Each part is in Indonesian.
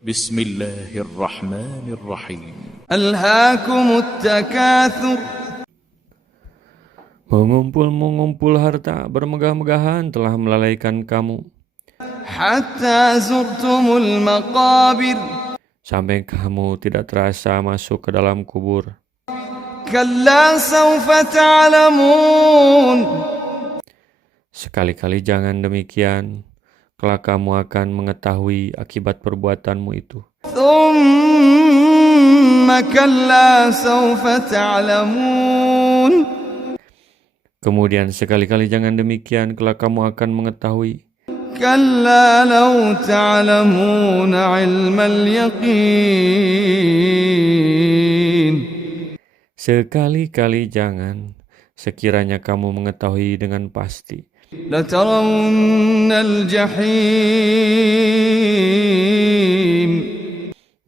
Bismillahirrahmanirrahim. Alhaakumut takatsur. Mengumpul harta bermegah-megahan telah melalaikan kamu, Hatta zurtumul maqabir. sampai kamu tidak terasa masuk ke dalam kubur. Kalla sawfa ta'lamun. Sekali-kali jangan demikian, kelak kamu akan mengetahui akibat perbuatanmu itu. Thumma kalla sawfa ta'lamun. Kemudian sekali-kali jangan demikian, kelak kamu akan mengetahui. Kalla law ta'lamuna 'ilmal yaqin. Sekali-kali jangan, sekiranya kamu mengetahui dengan pasti. Latarawunnal jahim.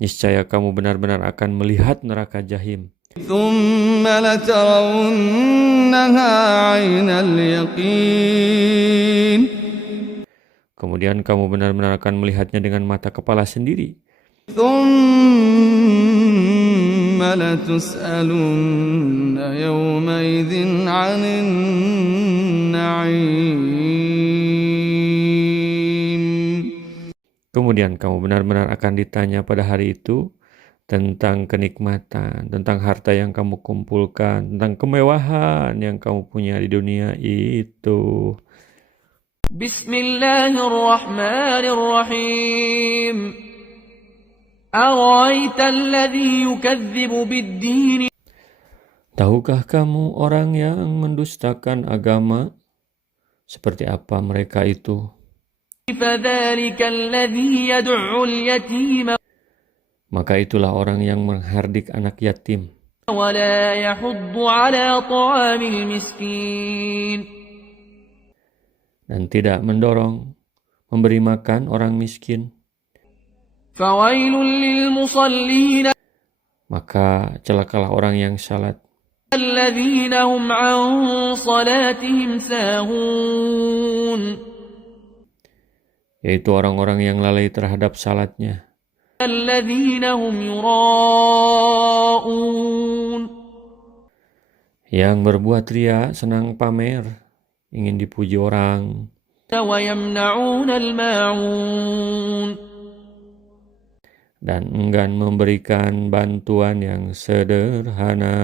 Niscaya kamu benar-benar akan melihat neraka jahim. Thumma latarawunnaha 'ainal yaqin. Kemudian kamu benar-benar akan melihatnya dengan mata kepala sendiri. Thumma latus'alunna yawmaidzin 'anin na'im. Kemudian kamu benar-benar akan ditanya pada hari itu tentang kenikmatan, tentang harta yang kamu kumpulkan, tentang kemewahan yang kamu punya di dunia itu. Bismillahirrahmanirrahim. Ara'aita alladhi yukadzibu bid-din. Tahukah kamu orang yang mendustakan agama? Seperti apa mereka itu? Fadzalika alladhi yad'u al-yatima Maka itulah orang yang menghardik anak yatim wa la yahuddu 'ala ta'amil miskin. dan tidak mendorong memberi makan orang miskin. Fawailul lil musallin Maka celakalah orang yang salat, alladhina hum 'an salatihim sahun. yaitu orang-orang yang lalai terhadap salatnya, Alladzina hum yura'un. yang berbuat ria, senang pamer, ingin dipuji orang, Wa yamna'una al-ma'un. dan enggan memberikan bantuan yang sederhana.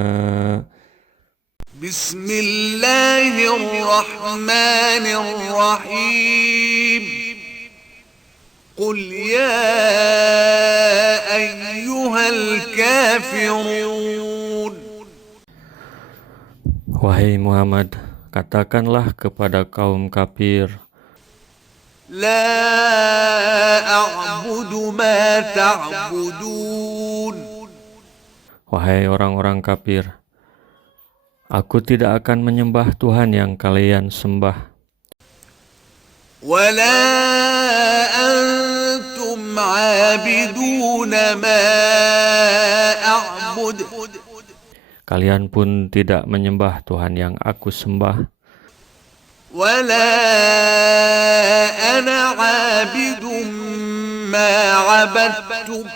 Bismillahirrahmanirrahim. Qul ya ayyuhal kafirun. Wahai Muhammad, katakanlah kepada kaum kafir, La a'budu ma ta'budun. wahai orang-orang kafir, aku tidak akan menyembah Tuhan yang kalian sembah. Wa la antum 'abiduna ma a'bud. Kalian pun tidak menyembah Tuhan yang aku sembah. Wa la ana 'abidun ma 'abadtum.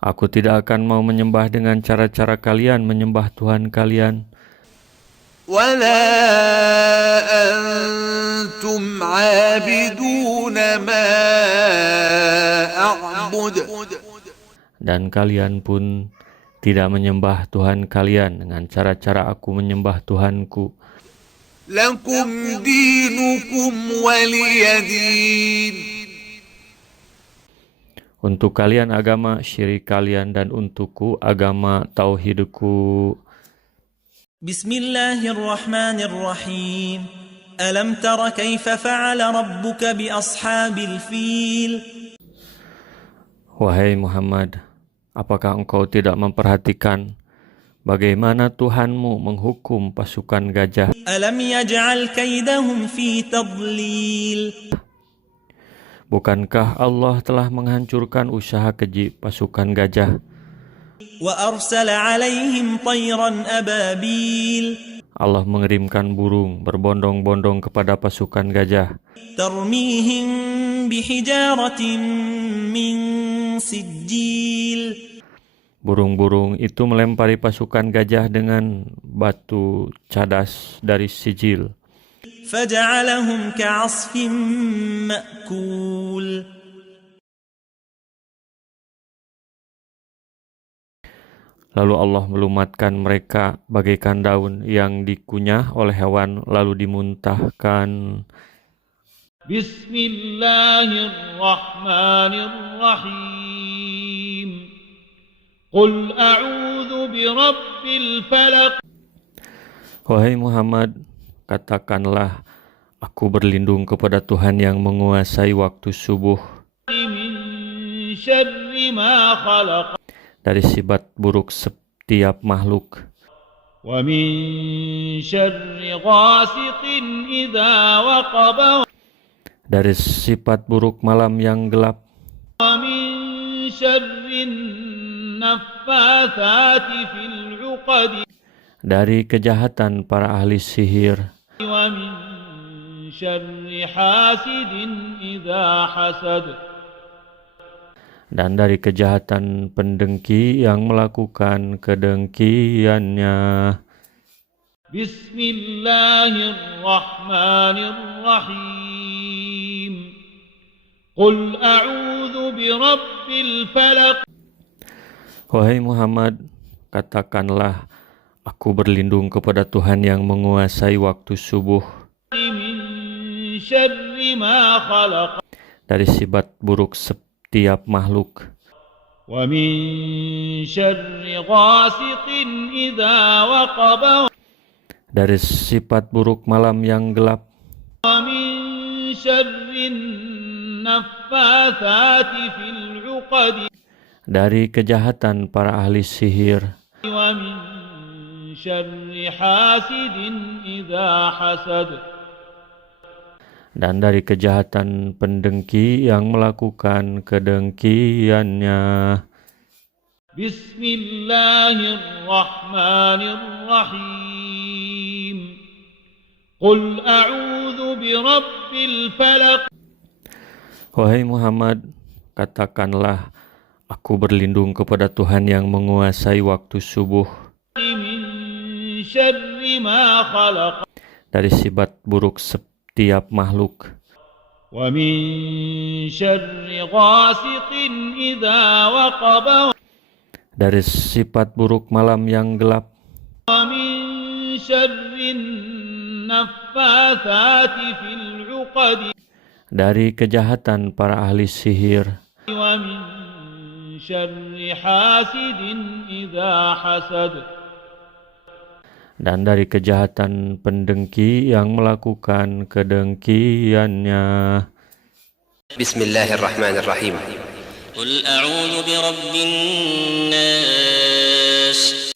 Aku tidak akan mau menyembah dengan cara-cara kalian menyembah Tuhan kalian. Wa la antum 'abiduna ma a'bud. Dan kalian pun tidak menyembah Tuhan kalian dengan cara-cara aku menyembah Tuhanku. Lakum dinukum waliyadin. Untuk kalian agama syirik kalian, dan untukku agama tauhidku. Bismillahirrahmanirrahim. Alam tara kaifa fa'ala rabbuka bi ashabil fil. Wahai Muhammad, apakah engkau tidak memperhatikan bagaimana Tuhanmu menghukum pasukan gajah? Alam yaj'al kaidahum fi tadlil. Bukankah Allah telah menghancurkan usaha keji pasukan gajah? Wa arsala 'alaihim tayran ababil. Allah mengirimkan burung berbondong-bondong kepada pasukan gajah, Tarmihim bihijaratin min سجيل Burung-burung itu melempari pasukan gajah dengan batu cadas dari sijil. فجعلهم كعصف مأكول Lalu Allah melumatkan mereka bagaikan daun yang dikunyah oleh hewan lalu dimuntahkan. Bismillahirrahmanirrahim. Qul a'udzu birabbil falaq. Wahai Muhammad, katakanlah, aku berlindung kepada Tuhan yang menguasai waktu subuh, Min syarri ma khalaq. dari sifat buruk setiap makhluk, Wa min syarri ghasiqin idza waqab. dari sifat buruk malam yang gelap, Wa min syarri naffatsati fil 'uqad. dari kejahatan para ahli sihir, Wa min syarri hasidin idza hasad. dan dari kejahatan pendengki yang melakukan kedengkiannya. Bismillahirrahmanirrahim. Qul a'udzu birabbil falaq. Wahai Muhammad, katakanlah, aku berlindung kepada Tuhan yang menguasai waktu subuh, Min syarri ma khalaq. dari sifat buruk setiap makhluk, Wa min syarri ghasiqin idza waqab. dari sifat buruk malam yang gelap, Wa min syarri naffatsati fil 'uqad. dari kejahatan para ahli sihir, Wa min syarri hasidin idza hasad. dan dari kejahatan pendengki yang melakukan kedengkiannya. Bismillahirrahmanirrahim. Qul a'udzu birabbil falaq. Wahai Muhammad, katakanlah, aku berlindung kepada Tuhan yang menguasai waktu subuh, Min syarri ma khalaq. dari sifat buruk setiap makhluk, Wa min syarri ghasiqin idza waqab. dari sifat buruk malam yang gelap, Wa min syarri naffatsati fil 'uqad. dari kejahatan para ahli sihir, Wa min syarri hasidin idza hasad. dan dari kejahatan pendengki yang melakukan kedengkiannya. Bismillahirrahmanirrahim. Qul a'udzu birabbin nas.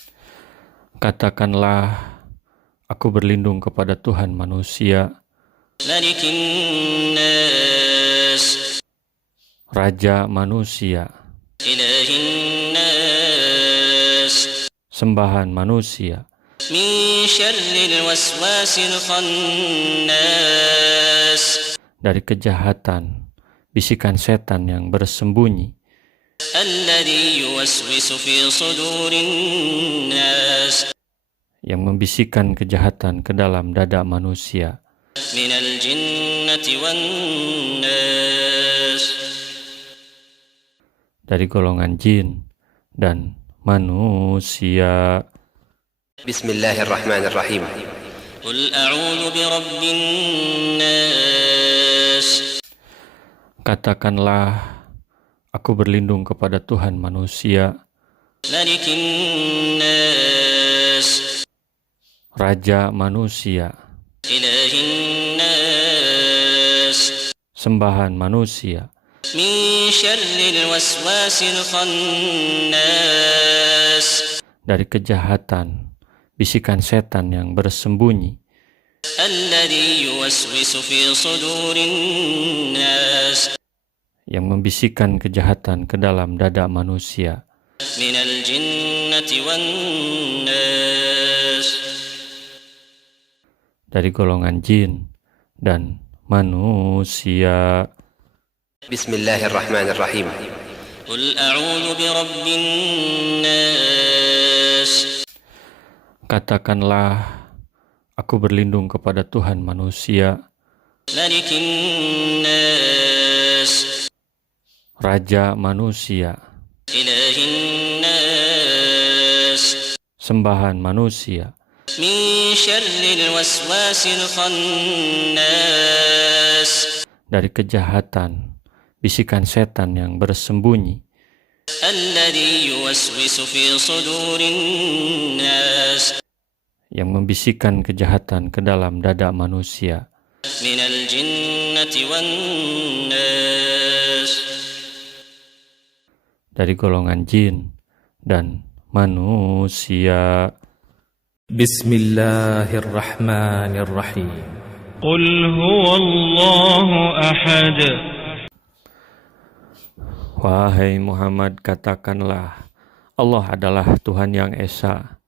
Katakanlah, aku berlindung kepada Tuhan manusia, Malikin nas. Raja manusia, Ilahin nas. sembahan manusia, Min syarril waswasil khannas. dari kejahatan bisikan setan yang bersembunyi, Alladzi yuwaswisu fi sudurin nas. yang membisikkan kejahatan ke dalam dada manusia, Minal jinnati wan nas. dari golongan jin dan manusia. Bismillahirrahmanirrahim. Qul a'udzu birabbin nas. Katakanlah, aku berlindung kepada Tuhan manusia, Malikin nas. Raja manusia, Ilahin nas. sembahan manusia, Min syarril waswasil khannas. dari kejahatan bisikan setan yang bersembunyi, Alladzi yuwaswisu fi sudurin nas. yang membisikkan kejahatan ke dalam dada manusia. Minal jinnati wan nas. Dari golongan jin dan manusia. Bismillahirrahmanirrahim. قل أعوذ برب الناس. Katakanlah, aku berlindung kepada Tuhan manusia, ملك الناس. Raja manusia, إله الناس. sembahan manusia, من شر الوسواس الخناس. dari kejahatan, bisikan setan yang bersembunyi, الذي يوسوس في صدور الناس. yang membisikkan kejahatan ke dalam dada manusia, من الجنة والناس. dari golongan jin dan manusia. Bismillahirrahmanirrahim. قل هو الله أحد. Wahai Muhammad, katakanlah, Allah adalah Tuhan yang Esa.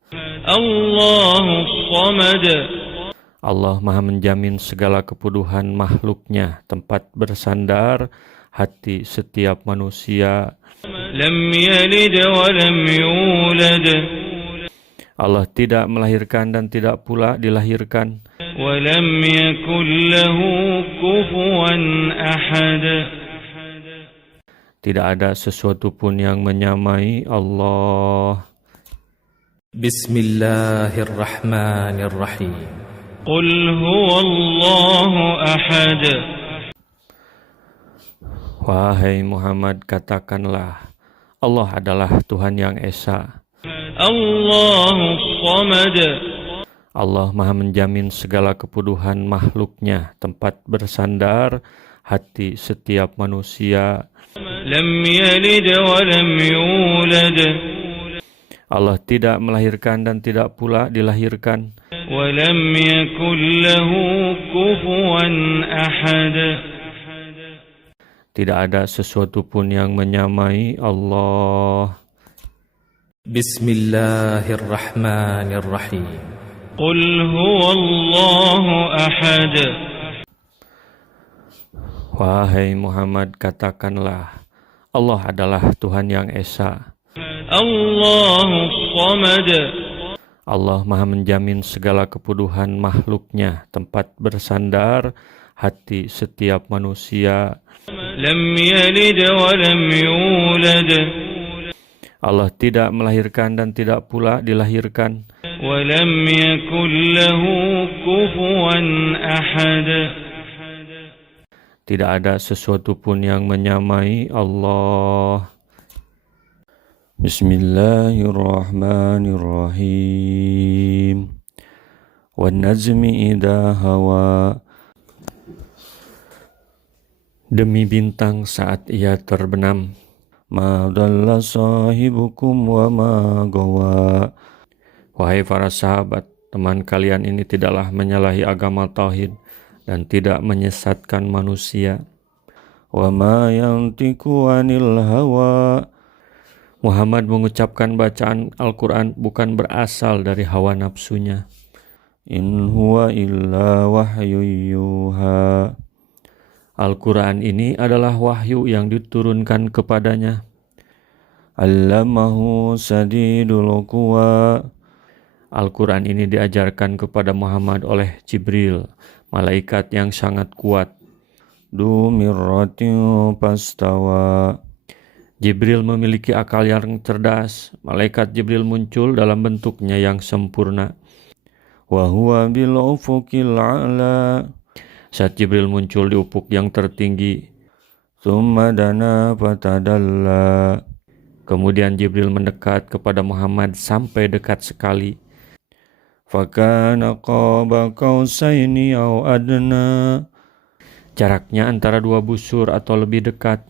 الله الصمد. Allah Maha menjamin segala kepuduhan makhluknya, tempat bersandar hati setiap manusia. لم يلد ولم يولد. Allah tidak melahirkan dan tidak pula dilahirkan. ولم يكن له كفوا أحد. Tidak ada sesuatu pun yang menyamai Allah. Bismillahirrahmanirrahim. قل هو الله أحد. Wahai Muhammad, katakanlah, Allah adalah Tuhan yang Esa. الله الصمد. Allah Maha menjamin segala kepuduhan makhluknya, tempat bersandar hati setiap manusia. لم يلد ولم يولد. Allah tidak melahirkan dan tidak pula dilahirkan. ولم يكن له كفوا أحد. Tidak ada sesuatu pun yang menyamai Allah. Bismillahirrahmanirrahim. قل هو الله أحد. Wahai Muhammad, katakanlah, Allah adalah Tuhan yang Esa. الله الصمد. Allah Maha menjamin segala kepuduhan makhluknya, tempat bersandar hati setiap manusia. لم يلد ولم يولد. Allah tidak melahirkan dan tidak pula dilahirkan. ولم يكن له كفوا أحد. Tidak ada sesuatu pun yang menyamai Allah. Bismillahirrahmanirrahim. Wan najmi idha hawa. Demi bintang saat ia terbenam. Ma dhalla sahibukum wa ma gawa. Wahai para sahabat, teman kalian ini tidaklah menyalahi agama tauhid dan tidak menyesatkan manusia. Wa ma yantiqu 'anil hawa. Muhammad mengucapkan bacaan Al-Quran bukan berasal dari hawa nafsunya. In huwa illa wahyu yuha. Al-Quran ini adalah wahyu yang diturunkan kepadanya. Allamahu sadidul quwa. Al-Quran ini diajarkan kepada Muhammad oleh Jibril, malaikat yang sangat kuat. Du mirratin pastawa. Jibril memiliki akal yang cerdas. Malaikat Jibril muncul dalam bentuknya yang sempurna. Wa huwa bil ufuqil a'la. Saat Jibril muncul di ufuk yang tertinggi. Tsumma dana fatadalla. Kemudian Jibril mendekat kepada Muhammad sampai dekat sekali. Fakana qaba qausaini aw adna. Jaraknya antara dua busur atau lebih dekat.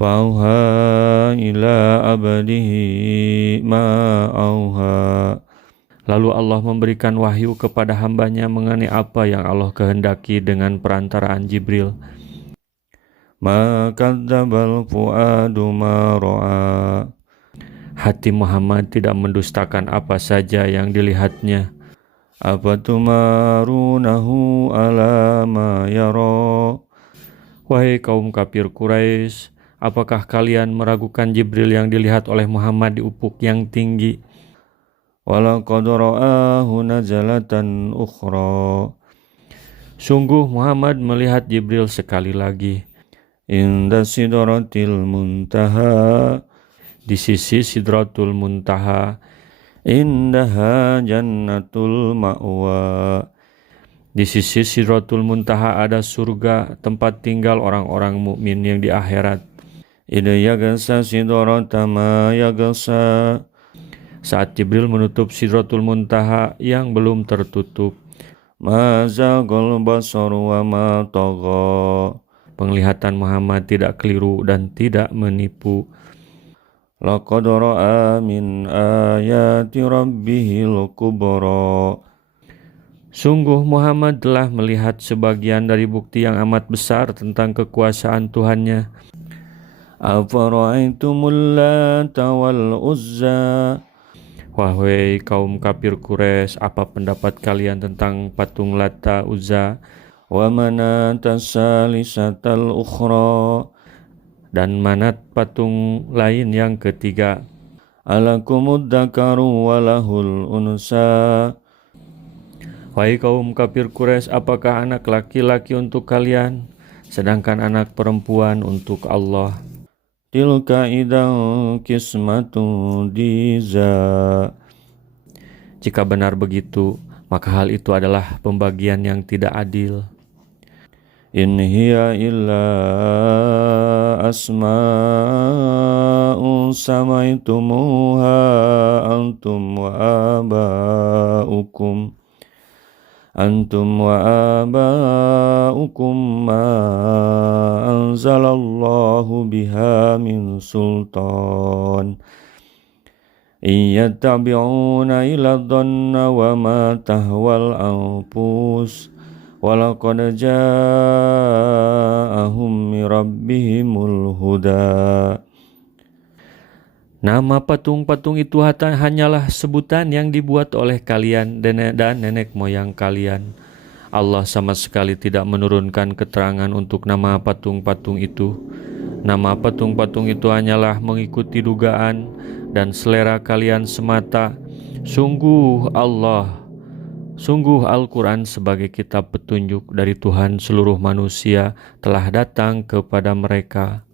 Fauha ila abdihi ma auha. Lalu Allah memberikan wahyu kepada hambanya mengenai apa yang Allah kehendaki dengan perantaraan Jibril. Ma kadzdzabal fuadu ma ra'a. Hati Muhammad tidak mendustakan apa saja yang dilihatnya. Afatumarunahu ala ma yara. Wahai kaum kafir Quraisy, apakah kalian meragukan Jibril yang dilihat oleh Muhammad di ufuk yang tinggi? Walaqad ra'ahu nazalatan ukhra. Sungguh Muhammad melihat Jibril sekali lagi. Inda sidratil muntaha, di sisi sidratul muntaha. Indaha jannatul ma'wa, di sisi sidratul muntaha ada surga, tempat tinggal orang-orang mukmin yang di akhirat. Idza yagsa sidrata ma yagsa, saat Jibril menutup sidratul muntaha yang belum tertutup. Ma zaghal basaru wa ma tagha, penglihatan Muhammad tidak keliru dan tidak menipu. Laqad ra'a min ayati rabbihil kubra, sungguh Muhammad telah melihat sebagian dari bukti yang amat besar tentang kekuasaan Tuhannya. Afara'aitumul Lata wal Uzza, wahai kaum kafir Quraisy, apa pendapat kalian tentang patung Lata, Uzza? Wa manata salisatal ukhra, dan Manat patung lain yang ketiga. Alakumud dzakaru walahul unsa, wahai kaum kafir Quraisy, apakah anak laki-laki untuk kalian, sedangkan anak perempuan untuk Allah? Tilka idan qismatun diza, jika benar begitu, maka hal itu adalah pembagian yang tidak adil. In hiya illa asma'un samaitumuha antum wa aba'ukum ma anzalallahu biha min sultan, iyattabi'una illa dhanna wa ma tahwal anfus, walaqad ja'ahum min rabbihimul huda. Nama patung-patung itu hanyalah sebutan yang dibuat oleh kalian dan nenek moyang kalian. Allah sama sekali tidak menurunkan keterangan untuk nama patung-patung itu. Nama patung-patung itu hanyalah mengikuti dugaan dan selera kalian semata. Sungguh Al-Quran sebagai kitab petunjuk dari Tuhan seluruh manusia telah datang kepada mereka.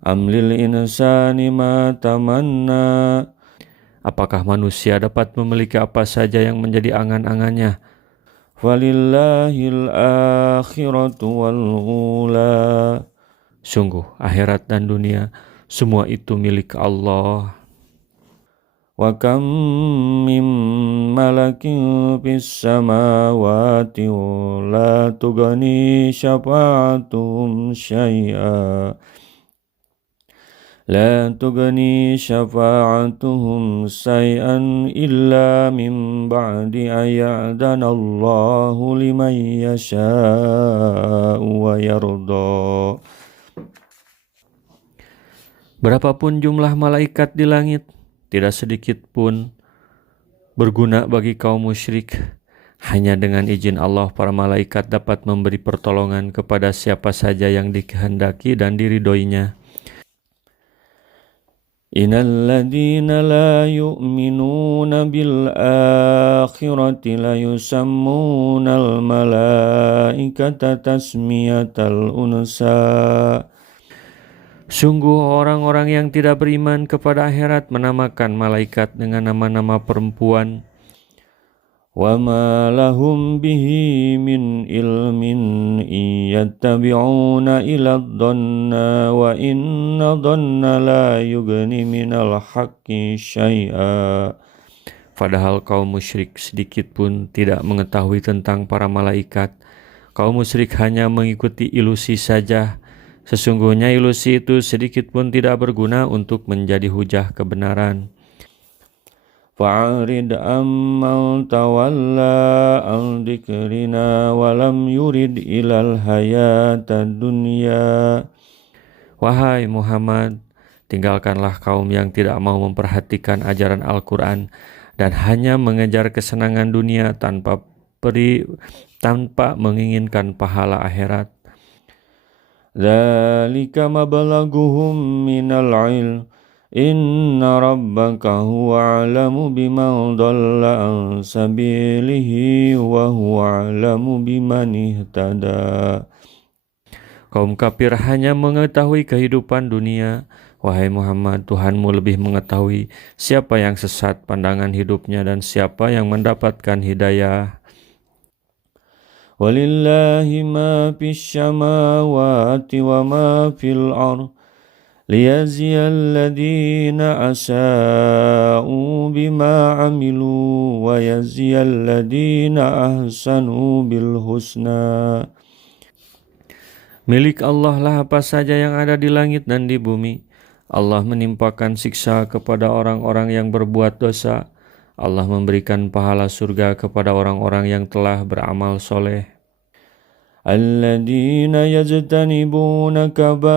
Amlil insani ma tamanna, apakah manusia dapat memiliki apa saja yang menjadi angan-angannya? Walillahil akhiratu wal ula, sungguh akhirat dan dunia semua itu milik Allah. Wa kam min malakin fis samawati la tughni syafa'atuhum syai'a, la tughni syafa'atuhum syai'an illa min ba'di ayyadana Allahu liman yasha'u wa yarda. Berapapun jumlah malaikat di langit, tidak sedikit pun berguna bagi kaum musyrik. Hanya dengan izin Allah para malaikat dapat memberi pertolongan kepada siapa saja yang dikehendaki dan diridhoinya. Innal ladzina la yu'minuna bil akhirati la yusammunal malaikata tasmiyatal unsa, sungguh orang-orang yang tidak beriman kepada akhirat menamakan malaikat dengan nama-nama perempuan. Wa ma lahum bihi min ilmin iyattabi'una illa dhanna wa inna dhanna la yughni minal haqqi syai'a. Padahal kaum musyrik sedikit pun tidak mengetahui tentang para malaikat. Kaum musyrik hanya mengikuti ilusi saja. Sesungguhnya ilusi itu sedikit pun tidak berguna untuk menjadi hujah kebenaran. Fa'arid amman tawalla an dzikrina wa lam yurid ilal hayatad dunya. Wahai Muhammad, tinggalkanlah kaum yang tidak mau memperhatikan ajaran Al-Quran dan hanya mengejar kesenangan dunia tanpa menginginkan pahala akhirat. Dzalika mabalaghuhum minal ilm. Inna rabbaka huwa a'lamu biman dhalla an sabilihi wa huwa a'lamu biman ihtada. Kaum kafir hanya mengetahui kehidupan dunia. Wahai Muhammad, Tuhanmu lebih mengetahui siapa yang sesat pandangan hidupnya dan siapa yang mendapatkan hidayah. Walillahi ma fis samawati wa ma fil ardh. ليجزي الذين أساءوا بما عملوا ويجزي الذين أحسنوا بالحسنى. Milik Allah lah apa saja yang ada di langit dan di bumi. Allah menimpakan siksa kepada orang-orang yang berbuat dosa. Allah memberikan pahala surga kepada orang-orang yang telah beramal soleh. الذين يجتنبون كبائر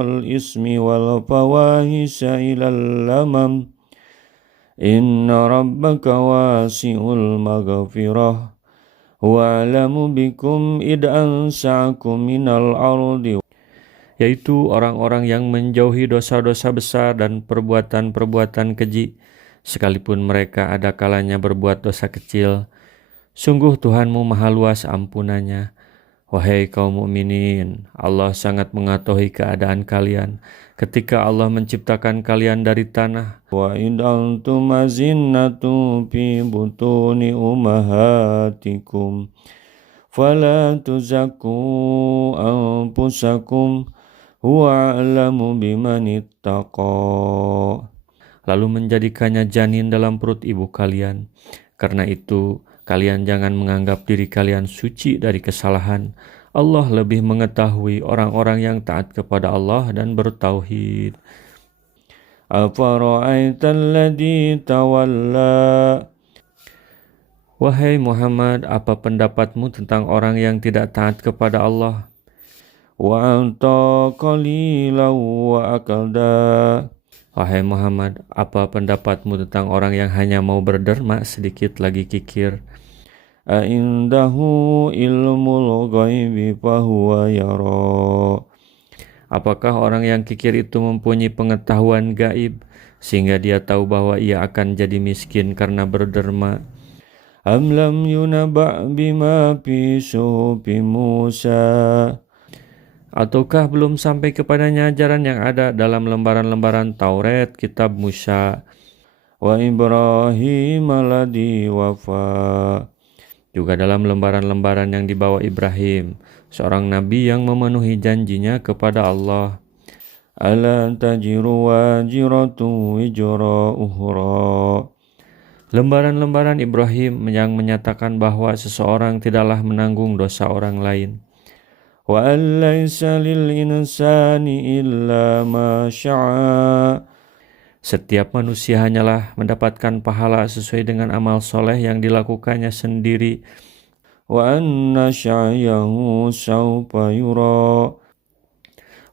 الإثم والفواحش إلى اللمم إن ربك واسع المغفرة هو أعلم بكم إذ أنشأكم من الأرض, yaitu orang-orang yang menjauhi dosa-dosa besar dan perbuatan-perbuatan keji, sekalipun mereka ada kalanya berbuat dosa kecil. Sungguh Tuhanmu maha luas ampunannya. Wahai kaum mukminin, Allah sangat mengetahui keadaan kalian ketika Allah menciptakan kalian dari tanah. Wa in antum azinnatu fi butuni ummahatikum fala tuzakku anfusakum huwa a'lamu biman ittaqa. Lalu menjadikannya janin dalam perut ibu kalian. Karena itu kalian jangan menganggap diri kalian suci dari kesalahan. Allah lebih mengetahui orang-orang yang taat kepada Allah dan bertauhid. Afara'aital ladzi tawalla. Wahai Muhammad, apa pendapatmu tentang orang yang tidak taat kepada Allah? Wa anta qalilan wa aqda. Wahai Muhammad, apa pendapatmu tentang orang yang hanya mau berderma sedikit lagi kikir? A'indahu ilmul ghaibi fahuwa yara. Apakah orang yang kikir itu mempunyai pengetahuan gaib sehingga dia tahu bahwa ia akan jadi miskin karena berderma? Am lam yunaba bima fi suhufi Musa. Ataukah belum sampai kepadanya ajaran yang ada dalam lembaran-lembaran Taurat, kitab Musa? Wa Ibrahim alladhi wafa. Juga dalam lembaran-lembaran yang dibawa Ibrahim, seorang nabi yang memenuhi janjinya kepada Allah. Ala tajiru wajiratu wizra ukhra. Lembaran-lembaran Ibrahim yang menyatakan bahwa seseorang tidaklah menanggung dosa orang lain. Wa allaysa lil insani illa ma syaa. Setiap manusia hanyalah mendapatkan pahala sesuai dengan amal soleh yang dilakukannya sendiri. Wa anna sa'yahu sawfa yura.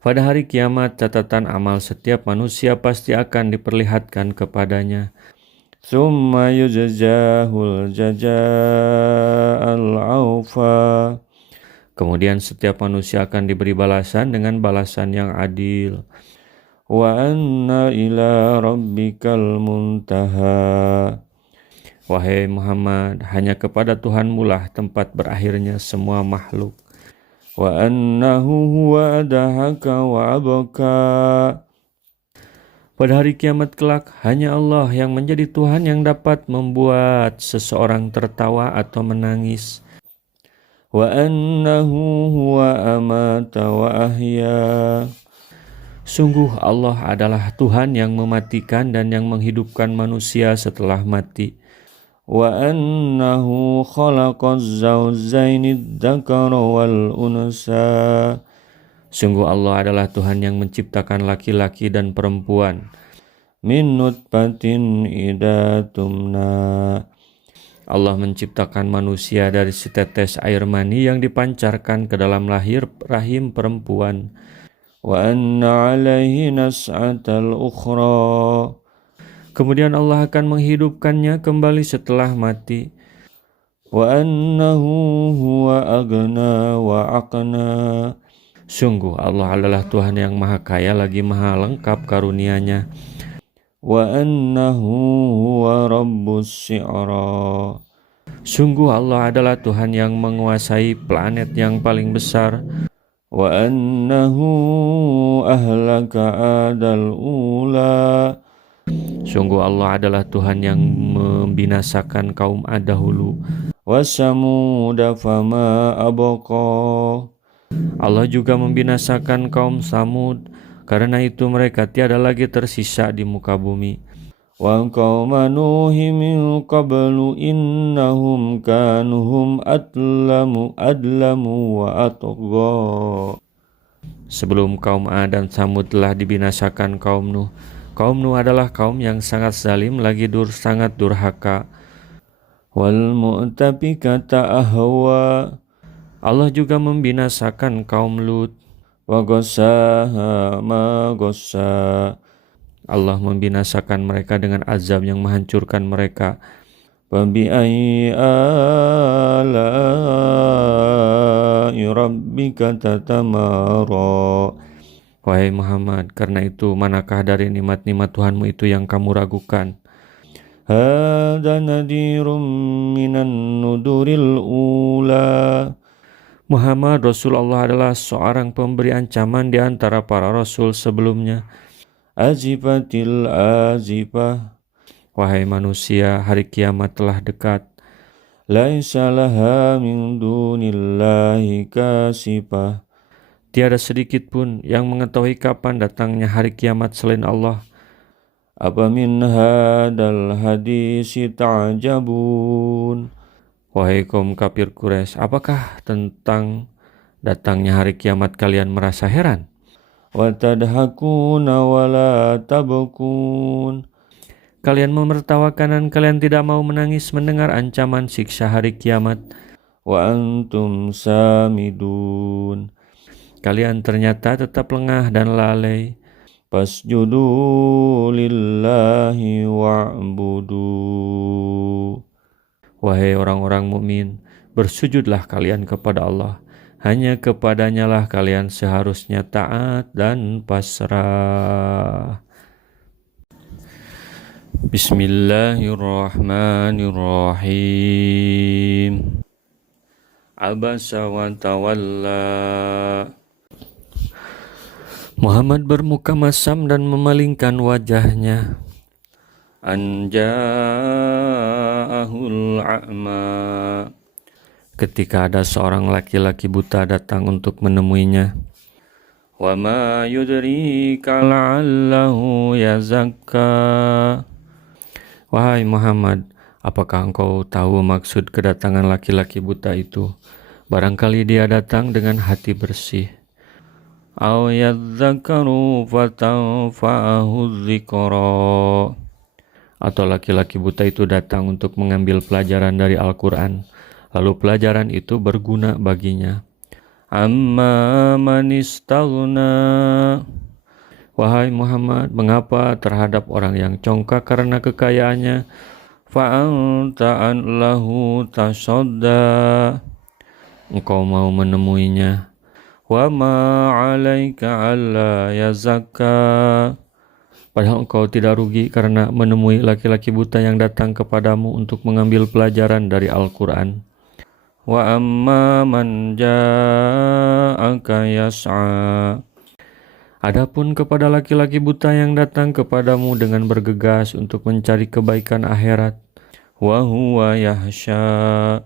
Pada hari kiamat, catatan amal setiap manusia pasti akan diperlihatkan kepadanya. Tsumma yujzahul jazaa'al awfa. Kemudian setiap manusia akan diberi balasan dengan balasan yang adil. Wa anna ila rabbikal muntaha. Wahai Muhammad, hanya kepada Tuhanmu lah tempat berakhirnya semua makhluk. Wa annahu huwa adhaka wa abaka. Pada hari kiamat kelak, hanya Allah yang menjadi Tuhan yang dapat membuat seseorang tertawa atau menangis. Wa annahu huwa amata wa ahya. Sungguh Allah adalah Tuhan yang mematikan dan yang menghidupkan manusia setelah mati. Wa annahu khalaqaz zawjaini dzakara wal unsa. Sungguh Allah adalah Tuhan yang menciptakan laki-laki dan perempuan. Min nutfatin idza tumna. Allah menciptakan manusia dari setetes air mani yang dipancarkan ke dalam rahim perempuan. Wa anna alaihi nas'atal ukhra. Kemudian Allah akan menghidupkannya kembali setelah mati. wa annahu huwa aghna wa aqna. Sungguh Allah adalah Tuhan yang maha kaya lagi maha lengkap karunia-Nya. Wa annahu huwa rabbus syi'ra. Sungguh Allah adalah Tuhan yang menguasai planet yang paling besar. Wa annahu ahlaka adal ula. Sungguh Allah adalah Tuhan yang membinasakan kaum Ad dahulu. Wa samuda fama abqa. Allah juga membinasakan kaum Samud, karena itu mereka tiada lagi tersisa di muka bumi. Wa qauma Nuhin min qablu innahum kanuhum adlamu wa atgha. Sebelum kaum Ad dan Samud telah dibinasakan kaum Nuh. Kaum Nuh adalah kaum yang sangat zalim lagi sangat durhaka. Wal mu'tafikata ahwa. Allah juga membinasakan kaum Lut. Wa ghassaha ma ghassa. Allah membinasakan mereka dengan azab yang menghancurkan mereka. Fa bi ayyi ala'i rabbika tatamara. Wahai Muhammad, karena itu manakah dari nikmat-nikmat Tuhanmu itu yang kamu ragukan? Hadza nadhirum minan nuduril ula. Muhammad Rasulullah adalah seorang pemberi ancaman di antara para rasul sebelumnya. Azifatil azifah. Wahai manusia, hari kiamat telah dekat. Laisa laha min dunillahi kasifah. Tiada sedikit pun yang mengetahui kapan datangnya hari kiamat selain Allah. Apa min hadal hadisi ta'jabun. Wahai kaum kafir Quraisy, apakah tentang datangnya hari kiamat kalian merasa heran? Wa tadhakuna wa la tabkun. Kalian memertawakan dan kalian tidak mau menangis mendengar ancaman siksa hari kiamat. Wa antum samidun. Kalian ternyata tetap lengah dan lalai. Fasjudu lillahi wa'budu. Wahai orang-orang mukmin, bersujudlah kalian kepada Allah. Hanya kepadanya lah kalian seharusnya taat dan pasrah. Bismillahirrahmanirrahim. Abasa wa tawalla. Muhammad bermuka masam dan memalingkan wajahnya. Anja'ahul a'ma. Ketika ada seorang laki-laki buta datang untuk menemuinya. Wa ma yudrika la'allahu yazakka. Wahai Muhammad, apakah engkau tahu maksud kedatangan laki-laki buta itu? Barangkali dia datang dengan hati bersih. Aw yadzakaru fatanfa'ahu dzikra. Atau laki-laki buta itu datang untuk mengambil pelajaran dari Al-Quran, lalu pelajaran itu berguna baginya. Amma man istaghna. Wahai Muhammad, mengapa terhadap orang yang congkak karena kekayaannya? Fa'anta an lahu tasadda. Engkau mau menemuinya. Wa ma 'alaika alla yazakka. Padahal engkau tidak rugi karena menemui laki-laki buta yang datang kepadamu untuk mengambil pelajaran dari Al-Quran. Wa amma man ja'aka yas'a. Adapun kepada laki-laki buta yang datang kepadamu dengan bergegas untuk mencari kebaikan akhirat. Wa huwa yahsya.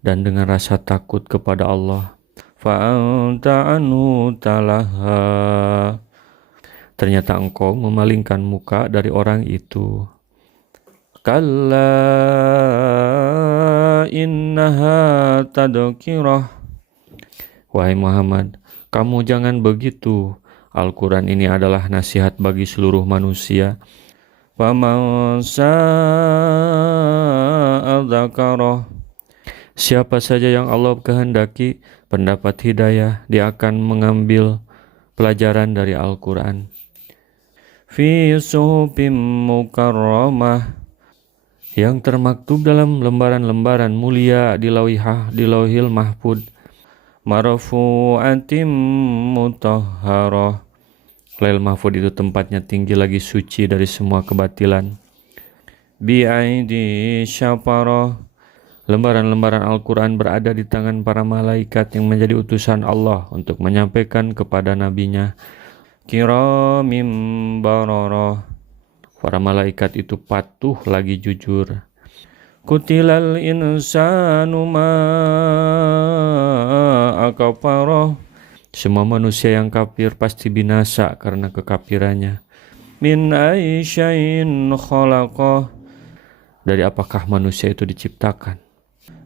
Dan dengan rasa takut kepada Allah. Fa'anta anhu talaha. Ternyata engkau memalingkan muka dari orang itu. Kalla innaha tadhkirah. Wahai Muhammad, kamu jangan begitu. Al-Quran ini adalah nasihat bagi seluruh manusia. Faman sha'a dzakarah. Siapa saja yang Allah kehendaki pendapat hidayah, dia akan mengambil pelajaran dari Al-Quran. Fi suhufim mukarramah. yang termaktub dalam lembaran-lembaran mulia di Lauhil Mahfud, marfu'atim mutahharah. Lauhil Mahfud itu tempatnya tinggi lagi suci dari semua kebatilan. Bi'aidi syafarah. Lembaran-lembaran Al-Quran berada di tangan para malaikat yang menjadi utusan Allah untuk menyampaikan kepada nabinya. Kiramim bararah. Para malaikat itu patuh lagi jujur. Kutilal insanu ma akafarah. Semua manusia yang kafir pasti binasa karena kekafirannya. Min ayyi syai'in khalaqah. Dari apakah manusia itu diciptakan?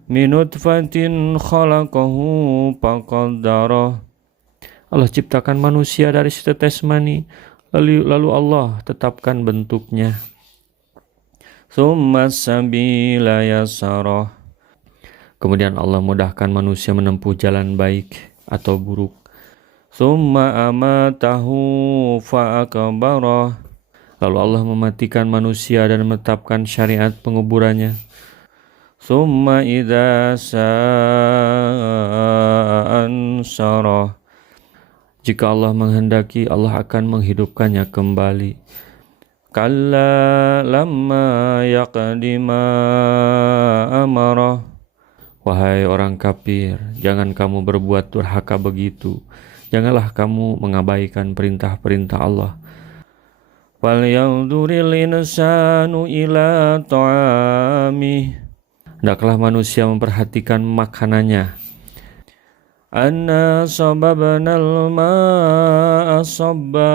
Min nutfatin khalaqahu faqaddarah. Allah ciptakan manusia dari setetes mani, lalu Allah tetapkan bentuknya. Tsumma sabila yasarah. Kemudian Allah mudahkan manusia menempuh jalan baik atau buruk. Tsumma amatahu fa'akbarah. Lalu Allah mematikan manusia dan menetapkan syariat penguburannya. Tsumma idza ansarah. Jika Allah menghendaki, Allah akan menghidupkannya kembali. Kalla lamma yaqdima amarah. Wahai orang kafir, jangan kamu berbuat durhaka begitu. Janganlah kamu mengabaikan perintah-perintah Allah. Falyanzuril insanu ila ta'amih. Hendaklah manusia memperhatikan makanannya. Anna sababnal ma'a sabba.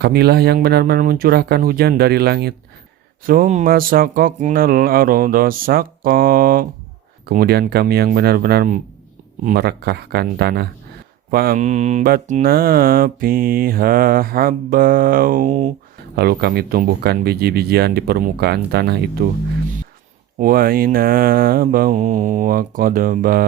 Kamilah yang benar-benar mencurahkan hujan dari langit. Tsumma saqaqnal arda saqqa. Kemudian kami yang benar-benar merekahkan tanah. Fa'ambatna fiha habbau. Lalu kami tumbuhkan biji-bijian di permukaan tanah itu. Wa inabau wa qadba.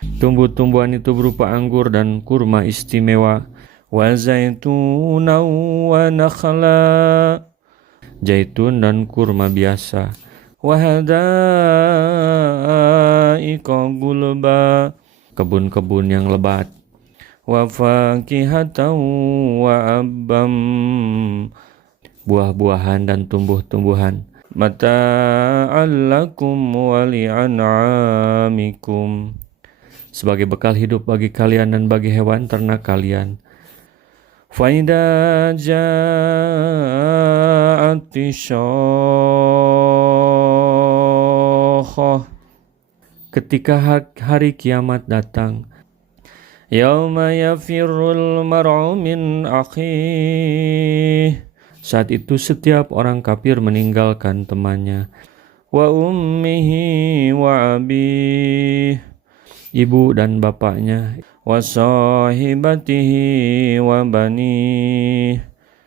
Tumbuh-tumbuhan itu berupa anggur dan kurma istimewa. Wa zaituna wa nakhla. Zaitun dan kurma biasa. Wa hada'iqa gulba. Kebun-kebun yang lebat. Wa fakihatan wa abbam. Buah-buahan dan tumbuh-tumbuhan. Mata'an lakum wa li'an'amikum. Sebagai bekal hidup bagi kalian dan bagi hewan ternak kalian. Faida ja'atisyakhah. Ketika hari kiamat datang. Yauma yafirrul mar'u min akhih. Saat itu setiap orang kafir meninggalkan temannya. Wa ummihi wa abih. Ibu dan bapaknya. Wa sahibatihi wa bani.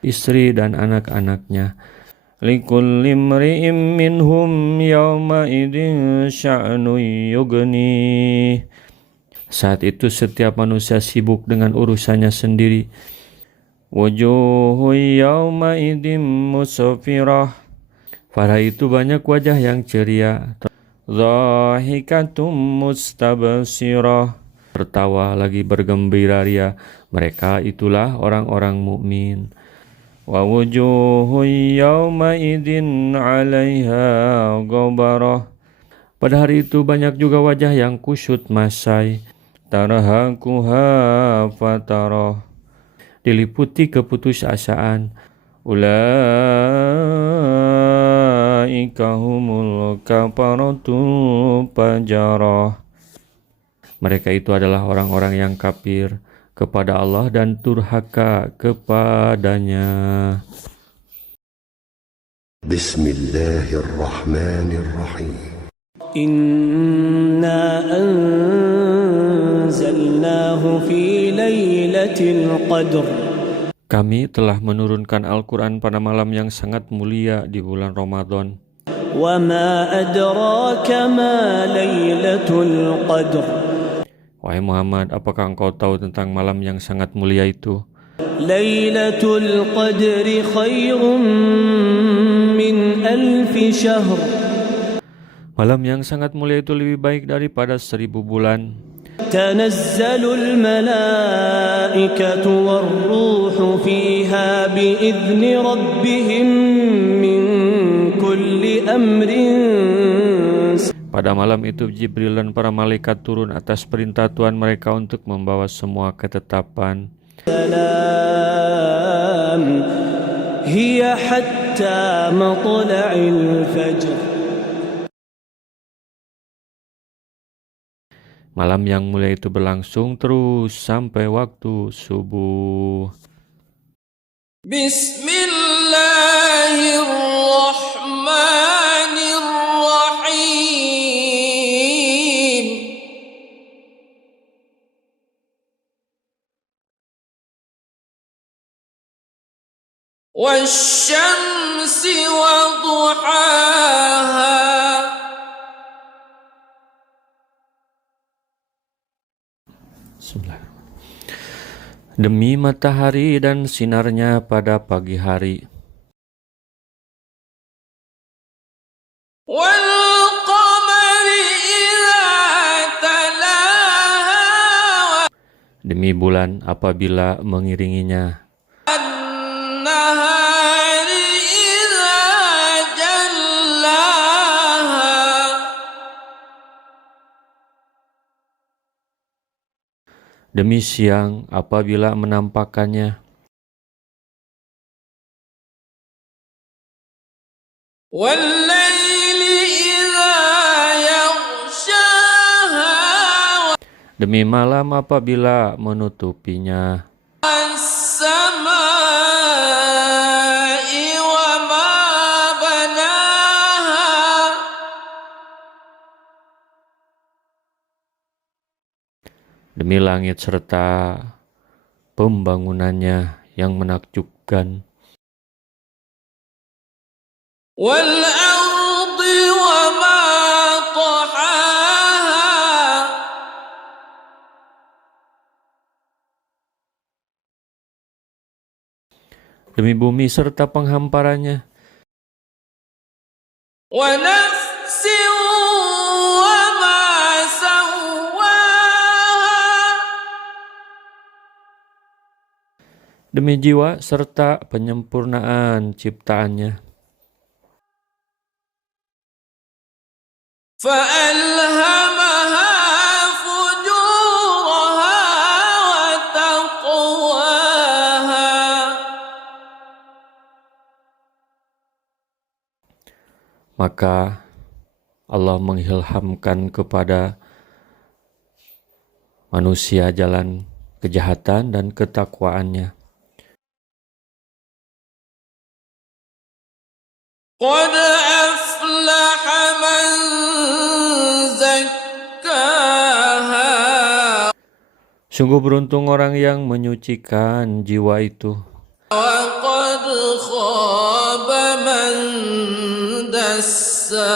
Istri dan anak-anaknya. Likulli imri'in minhum yawma idin sya'nu yughni. Saat itu setiap manusia sibuk dengan urusannya sendiri. Wujuhu yawma idin musfirah. Pada itu banyak wajah yang ceria. Dhahikatum mustabsirah. Tertawa lagi bergembira ria. Mereka itulah orang-orang mukmin. Wa wujuhu yawma idin 'alaiha ghabarah. Pada hari itu banyak juga wajah yang kusyut masai. Tarhaquha fatarah. Diliputi keputusasaan. Ulaika humul kafaratul fajarah. Mereka itu adalah orang-orang yang kafir kepada Allah dan durhaka kepadanya. Bismillahirrahmanirrahim. Inna anzalnahu fi lailatul qadr. Kami telah menurunkan Al-Quran pada malam yang sangat mulia di bulan Ramadan. Wa ma adraka ma lailatul qadr. Wahai Muhammad, apakah engkau tahu tentang malam yang sangat mulia itu? Lailatul Qadri khairum min alfi syahr. Malam yang sangat mulia itu lebih baik daripada 1000 bulan. Tanazzalul malaikatu war-ruhu fiha bi'izni rabbihim min kulli amrin. Pada malam itu Jibril dan para malaikat turun atas perintah Tuhan mereka untuk membawa semua ketetapan. Salam hiya hatta matla'il fajr. Malam yang mulia itu berlangsung terus sampai waktu subuh. Bismillahirrahmanirrahim. Wasyamsi wa duhaha. Demi matahari dan sinarnya pada pagi hari. Wal qamari idza talaha. Demi bulan apabila mengiringinya. An-nahari idza jallaha. Demi siang apabila menampakkannya. Wal-laili idza yaghshaha. Demi malam apabila menutupinya. As-samaa'i wa ma banaha. Demi langit serta pembangunannya yang menakjubkan. Wal ardi wa ma tahaha. Demi bumi serta penghamparannya. Wa nafsin wa ma sawwaha. Demi jiwa serta penyempurnaan ciptaannya. فألهمها فجورها وتقواها. Maka Allah mengilhamkan kepada manusia jalan kejahatan dan ketakwaannya. Qad aflaha man zakkaha. Sungguh beruntung orang yang menyucikan jiwa itu. Wa qad khaba man dassaha.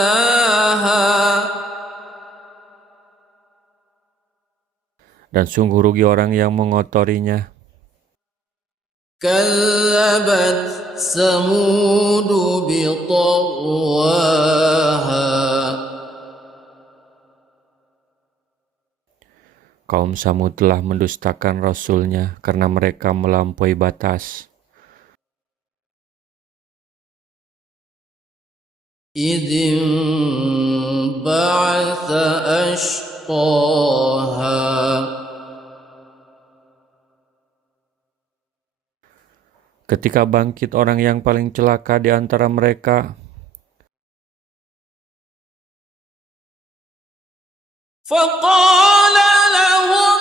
Dan sungguh rugi orang yang mengotorinya. Kazzabat Samud biṭagwaha. Kaum Samud telah mendustakan Rasulnya karena mereka melampaui batas. Idzin ba'atha ashqaha. Ketika bangkit orang yang paling celaka di antara mereka. Faqala lahum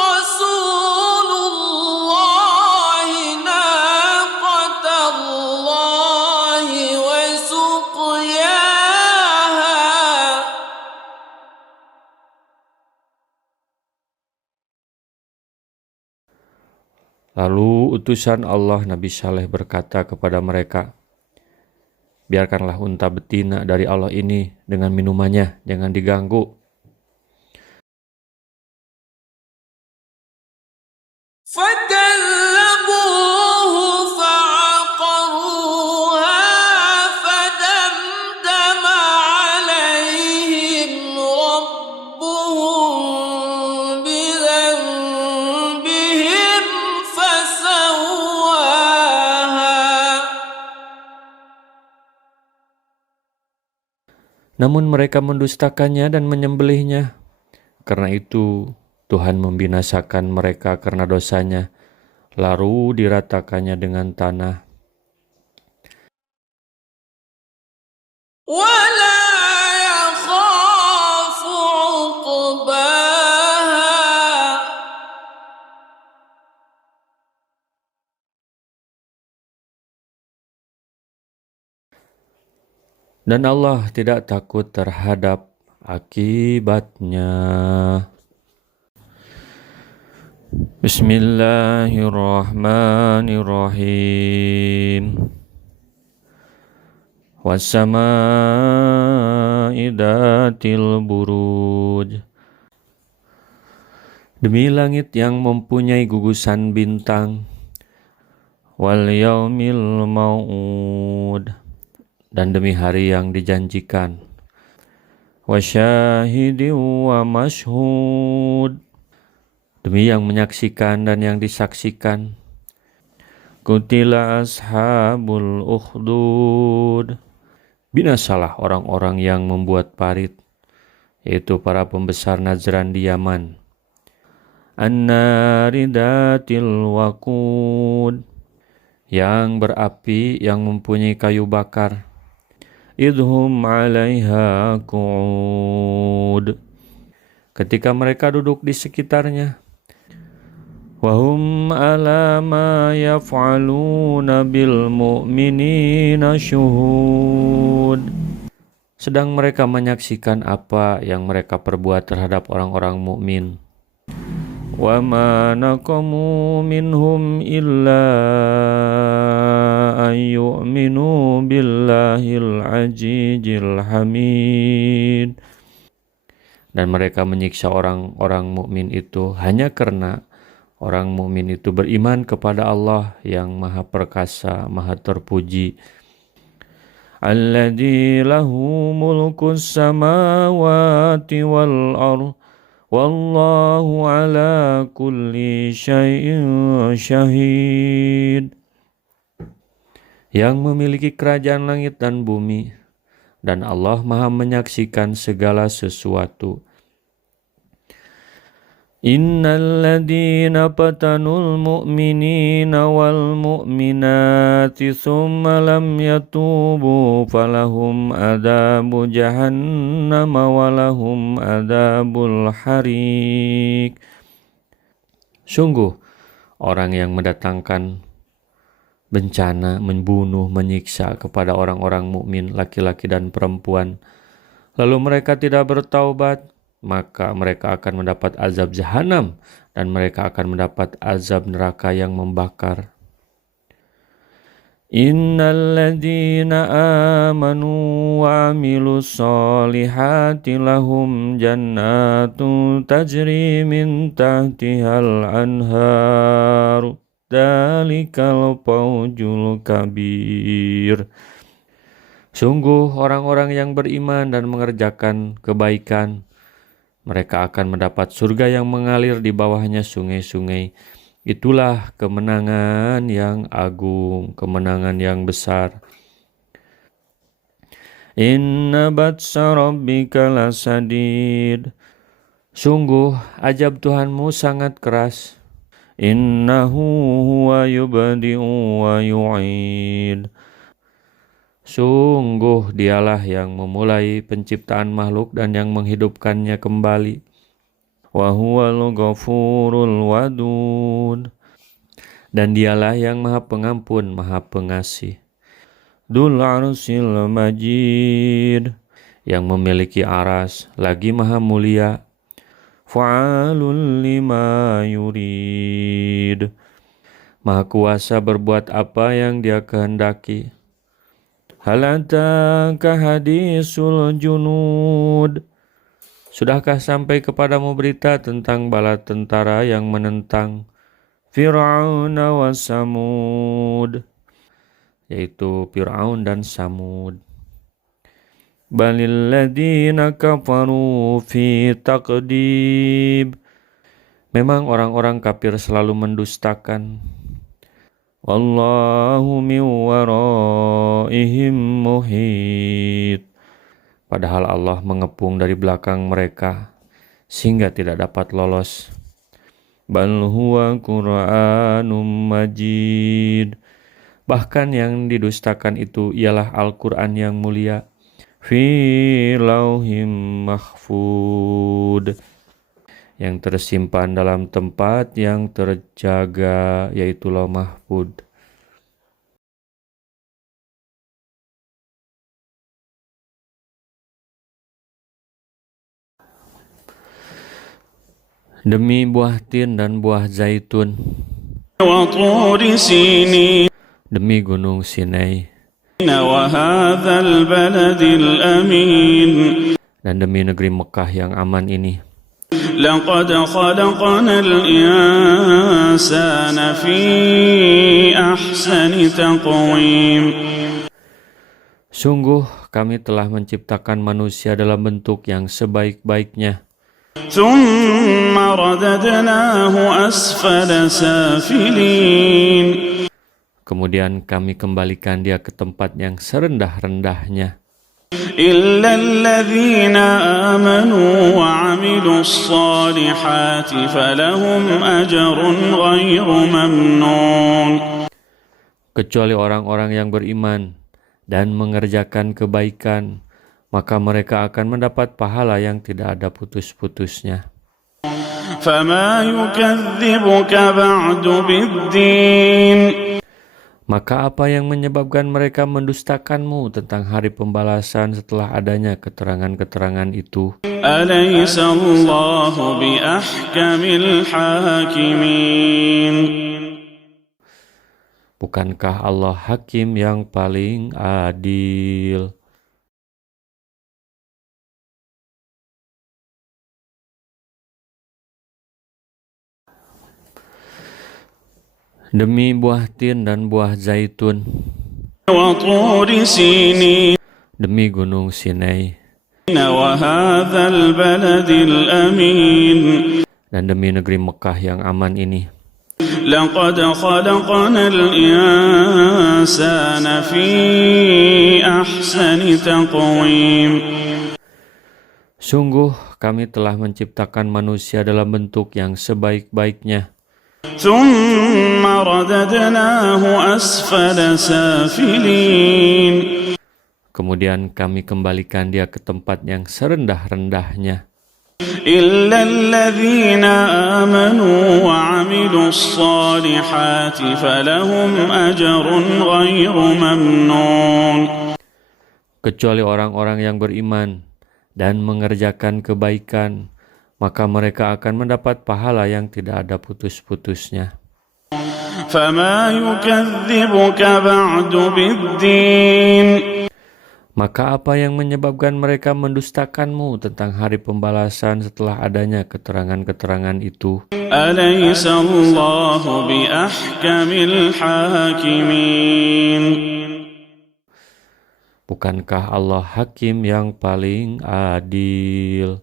Rasulullahi naqatallahi wa suqyaha. Lalu utusan Allah Nabi Saleh berkata kepada mereka, biarkanlah unta betina dari Allah ini dengan minumannya, jangan diganggu. Fakazzabu namun mereka mendustakannya dan menyembelihnya. Karena itu Tuhan membinasakan mereka karena dosanya, lalu diratakannya dengan tanah. ولا يخاف عقباها Dan Allah tidak takut terhadap akibatnya. Bismillahirrahmanirrahim. Wassama'i dhatil buruj. Demi langit yang mempunyai gugusan bintang. Wal yaumil mau'ud. Dan demi hari yang dijanjikan. Wasyahidin wa mashhud. Demi yang menyaksikan dan yang disaksikan. Qutila ashabul ukhdud. Binasalah orang-orang yang membuat parit, yaitu para pembesar Najran di Yaman. An-nari datil waqud. Yang berapi, yang mempunyai kayu bakar. Idhum 'alaiha qu'ud. Ketika mereka duduk di sekitarnya. Wahum 'ala ma yaf'aluna bil mu'minina syuhud. Sedang mereka menyaksikan apa yang mereka perbuat terhadap orang-orang mukmin. Wa ma naqamu minhum illa an yu'minu billahil azizil hamid. Dan mereka menyiksa orang-orang mukmin itu hanya karena orang mukmin itu beriman kepada Allah yang Maha Perkasa, Maha Terpuji. Alladzi lahu mulkus samawati wal ardh. Wallahu ala kulli syai'in syahid. Yang memiliki kerajaan langit dan bumi, dan Allah Maha menyaksikan segala sesuatu. Innal ladzina fatanul mu'minina wal mu'minati tsumma lam yatubu falahum adzabu jahannam wa lahum adzabul harik. Sungguh orang yang mendatangkan bencana, membunuh, menyiksa kepada orang-orang mukmin laki-laki dan perempuan, lalu mereka tidak bertaubat, maka mereka akan mendapat azab jahanam dan mereka akan mendapat azab neraka yang membakar. Innal ladzina amanu wa 'amilus solihati lahum jannatun tajri min tahtihal anhar. Dzalikal fawzul kabir. Sungguh orang-orang yang beriman dan mengerjakan kebaikan, mereka akan mendapat surga yang mengalir di bawahnya sungai-sungai. Itulah kemenangan yang agung, kemenangan yang besar. Inna batsya rabbika lasadid. Sungguh ajab Tuhanmu sangat keras. Innahu huwa yubdi'u wa yu'id. Sungguh dialah yang memulai penciptaan makhluk dan yang menghidupkannya kembali. Wa huwal ghafurul wadud. Dan dialah yang Maha Pengampun, Maha Pengasih. Dzul arsyil majid. Yang memiliki aras, lagi Maha Mulia. Fa'alul lima yurid. Maha Kuasa berbuat apa yang Dia kehendaki. Hal ataka hadisul junud. Sudahkah sampai kepadamu berita tentang bala tentara yang menentang Fir'aun wa Samud, yaitu Fir'aun dan Samud. Balil ladzina kafaru fi taqdib. Memang orang-orang kafir selalu mendustakan. Wallahu min waraihim muhit. padahal Allah mengepung dari belakang mereka sehingga tidak dapat lolos. Bal huwa Qur'anum Majid. Bahkan yang didustakan itu ialah Al-Quran yang mulia. Fi lauhim mahfud, yang tersimpan dalam tempat yang terjaga, yaitu Lauh Mahfud. Demi buah tin dan buah zaitun, demi gunung Sinai, dan demi negeri Mekah yang aman ini. لقد خلقنا الإنسان في أحسن تقويم. Sungguh kami telah menciptakan manusia dalam bentuk yang sebaik-baiknya. ثم رددناه أسفل سافلين. Kemudian kami kembalikan dia ke tempat yang serendah-rendahnya. إلا الذين آمنوا وعملوا الصالحات فلهم أجر غير ممنون. Kecuali orang-orang yang beriman dan mengerjakan kebaikan, maka mereka akan mendapat pahala yang tidak ada putus-putusnya. فما يكذبك بعد بالدين. Maka apa yang menyebabkan mereka mendustakanmu tentang hari pembalasan setelah adanya keterangan-keterangan itu? أليس الله بأحكم الحاكمين. Bukankah Allah hakim yang paling adil? Demi buah tin dan buah zaitun, demi gunung Sinai, dan demi negeri Mekah yang aman ini. لقد خلقنا الإنسان في أحسن تقويم. Sungguh kami telah menciptakan manusia dalam bentuk yang sebaik-baiknya. ثم رددناه أسفل سافلين. Kemudian kami kembalikan dia ke tempat yang serendah-rendahnya. إلا الذين آمنوا وعملوا الصالحات فلهم أجر غير ممنون. Kecuali orang-orang yang beriman dan mengerjakan kebaikan, maka mereka akan mendapat pahala yang tidak ada putus-putusnya. فما يكذبك بعد بالدين. Maka apa yang menyebabkan mereka mendustakanmu tentang hari pembalasan setelah adanya keterangan-keterangan itu? أليس الله بأحكم الحاكمين. Bukankah Allah hakim yang paling adil?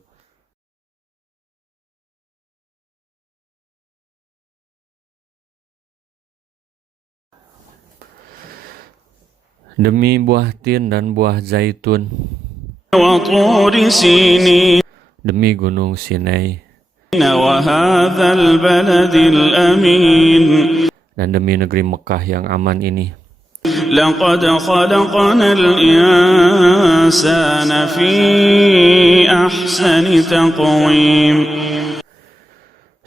Demi buah tin dan buah zaitun, demi gunung Sinai, dan demi negeri Mekah yang aman ini. لقد خلقنا الإنسان في أحسن تقويم.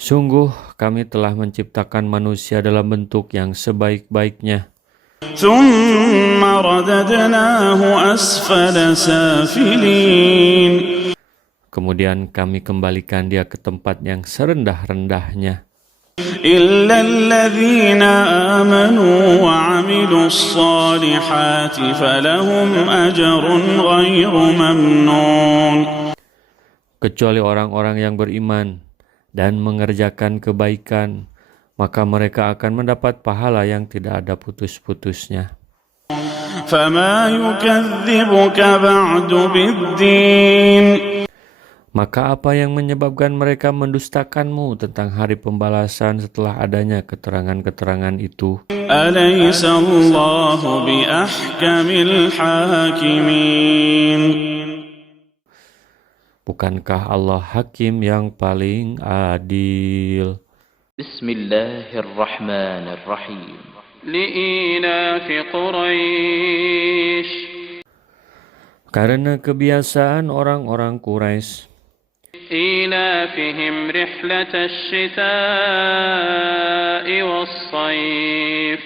Sungguh kami telah menciptakan manusia dalam bentuk yang sebaik-baiknya. ثم رددناه أسفل سافلين. Kemudian kami kembalikan dia ke tempat yang serendah-rendahnya. إلا الذين آمنوا وعملوا الصالحات فلهم أجر غير ممنون. Kecuali orang-orang yang beriman dan mengerjakan kebaikan, maka mereka akan mendapat pahala yang tidak ada putus-putusnya. فما يكذبك بعد بالدين. Maka apa yang menyebabkan mereka mendustakanmu tentang hari pembalasan setelah adanya keterangan-keterangan itu? أليس الله بأحكم الحاكمين. Bukankah Allah Hakim yang paling adil? Bismillahirrahmanirrahim. Li'ilafi Quraisy. Karena kebiasaan orang-orang Quraisy, إيلافهم رحلة الشتاء والصيف.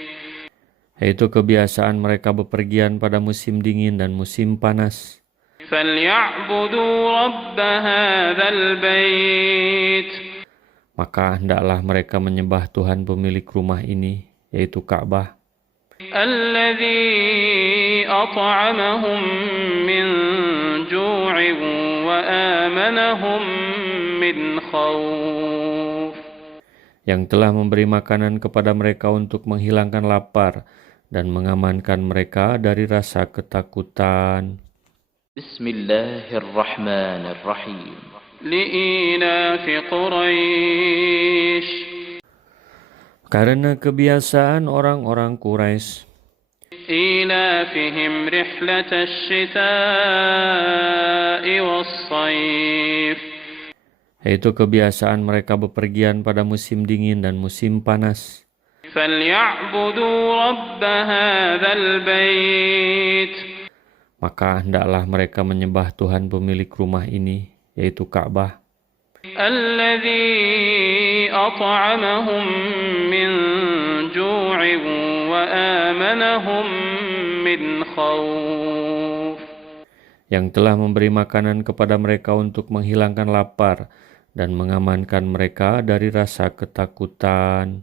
yaitu kebiasaan mereka bepergian pada musim dingin dan musim panas. فليعبدوا رب هذا البيت. Maka hendaklah mereka menyembah Tuhan pemilik rumah ini, yaitu Ka'bah, الذي أطعمهم من جوع وآمنهم من خوف. yang telah memberi makanan kepada mereka untuk menghilangkan lapar dan mengamankan mereka dari rasa ketakutan. Bismillahirrahmanirrahim. Li'ilafi Quraisy. Karena kebiasaan orang-orang Quraisy, إيلافهم رحلة الشتاء والصيف. yaitu kebiasaan mereka bepergian pada musim dingin dan musim panas. فليعبدوا رب هذا البيت. Maka hendaklah mereka menyembah Tuhan pemilik rumah ini, yaitu Ka'bah, الذي أطعمهم من جوع وآمنهم من خوف. yang telah memberi makanan kepada mereka untuk menghilangkan lapar dan mengamankan mereka dari rasa ketakutan.